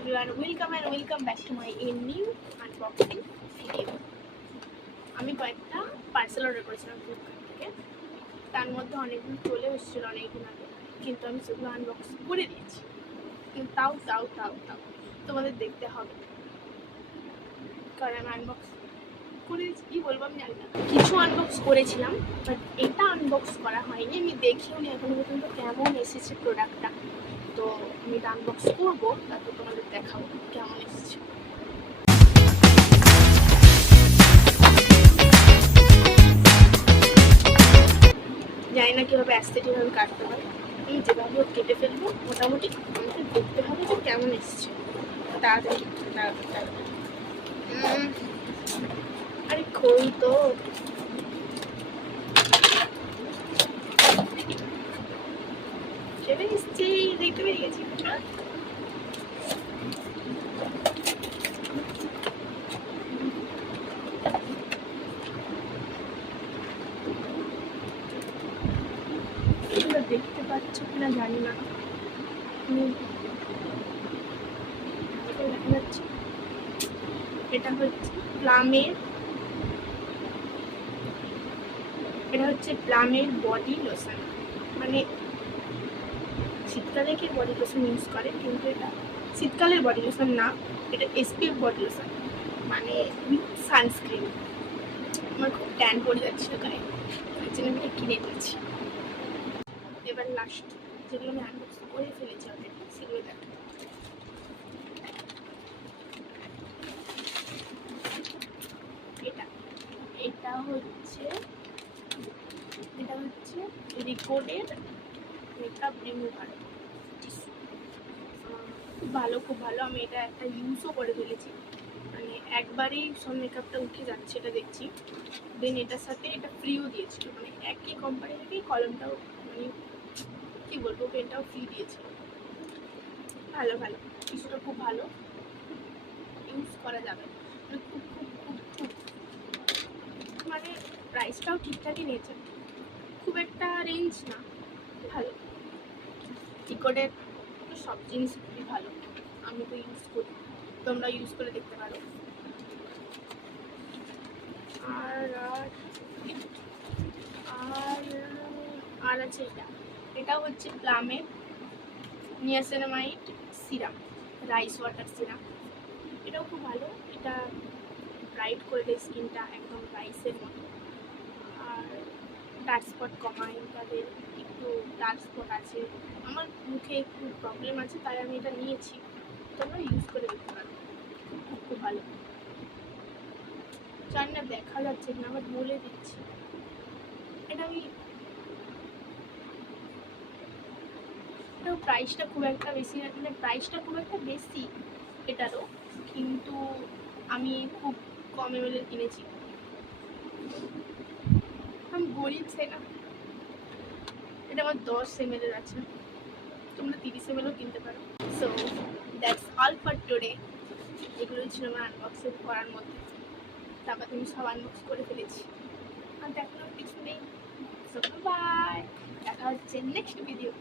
everyone, welcome and welcome back to my new unboxing video. আমি কয়েকটা parcel order করেছিলাম Flipkart থেকে। তার মধ্যে অনেকগুলো চলে এসেছিল অনেকদিন আগে, কিন্তু আমি সেগুলো আনবক্স করে দিয়েছি। কিন্তু তাও তোমাদের দেখতে হবে, কারণ আমি আনবক্স করে দিয়েছি। কী বলবো আমি জানি না, কিছু আনবক্স করেছিলাম বাট এটা আনবক্স করা হয়নি। আমি দেখিও নি এখনো পর্যন্ত কেমন এসেছে প্রোডাক্টটা। তো আমি এটা আনবক্স করবো, তারপর তোমাদের দেখাবো কেমন এসেছে। জানি না কীভাবে অ্যাস্থেটিকভাবে কাটতে হয়, আমি যেভাবে কেটে ফেলবো। মোটামুটি আমাকে দেখতে হবে যে কেমন এসেছে। তাড়াতাড়ি আরে কই তো চলে এসেছি, দেখতে পেয়ে গেছি। দেখতে পাচ্ছ কিনা জানি না, দেখা যাচ্ছে। এটা হচ্ছে প্লামের বডি লোশন। মানে শীতকালে কি বডি লোশন ইউজ করে, কিন্তু এটা শীতকালের বডি লোশন না, এটা SPF বডি লোশন, মানে উইথ সানস্ক্রিন। আমার খুব ট্যান পড়ে যাচ্ছিল গায়ে, তার জন্য আমি এটা কিনে নিয়েছি। এবার লাস্ট যেগুলো আমি আনবক্স করে ফেলেছি অলরেডি, সেগুলো দেখো। এটা হচ্ছে রিকোডের মেকআপ রিমুভার। খুব ভালো। আমি এটা একটা ইউজও করে ফেলেছি, মানে একবারেই সব মেকআপটা উঠে যাচ্ছে, এটা দেখছি। দেন এটার সাথে এটা ফ্রিও দিয়েছিল, মানে একই কোম্পানি থেকেই কলমটাও, মানে কী বলবো, পেনটাও ফ্রি দিয়েছিল। ভালো কিছুটা খুব ভালো, ইউজ করা যাবে। মানে খুব মানে প্রাইসটাও ঠিকঠাকই নিয়েছে, খুব একটা রেঞ্জ না, ভালো। রিকোডের সব জিনিস খুবই ভালো, আমি তো ইউজ করি, তোমরা ইউজ করে দেখতে পারো। আর আছে এটা হচ্ছে প্লামের niacinamide serum, rice water serum. এটাও খুব ভালো, এটা ব্রাইট করে দেয় স্কিনটা, একদম রাইসের মতো। আর ডার্ক স্পট কমায়, তাদের একটু ডার্ক স্পট আছে, আমার মুখে একটু প্রবলেম আছে, তাই আমি এটা নিয়েছি। তোমরা ইউজ করে দেখতে পারো, খুব ভালো। জানি না দেখা যাচ্ছে কিনা, আবার বলে দিচ্ছি। এটা আমি প্রাইসটা খুব একটা বেশি না, মানে প্রাইসটা খুব একটা বেশি এটারও, কিন্তু আমি খুব কম ML কিনেছি। আমি গরিব সে না, এটা আমার 10 ml আছে, তোমরা 30 mlও কিনতে পারো। So that's all for today. এগুলো ছিল আমার আনবক্সিং করার মধ্যে, তারপর তুমি সব আনবক্স করে ফেলেছি, আর দেখানোর কিছু নেই। সো বাই, দেখা হচ্ছে নেক্সট ভিডিও।